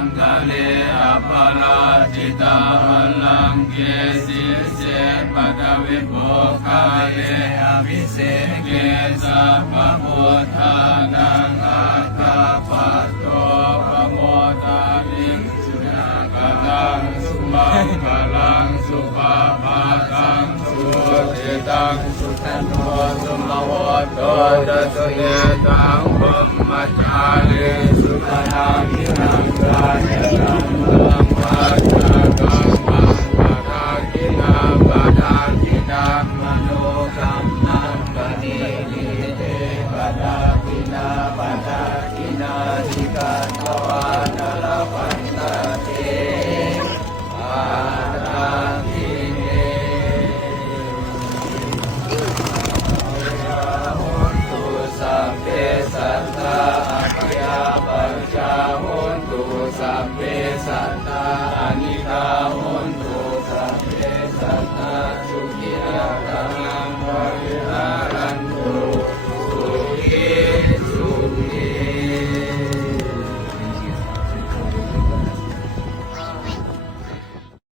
งกะเลอปราจิตามัลลังเกสิเสปะกวิโภคาเลอภิเศกเกสัพพะพุทธานังอัตตาปัตโตปโมทานิสุนักตังสุมังคลังสุภาภาตังสุติตังสุขันโตสุมโหโตจะสุเนตังพรหมจารีสุขนัง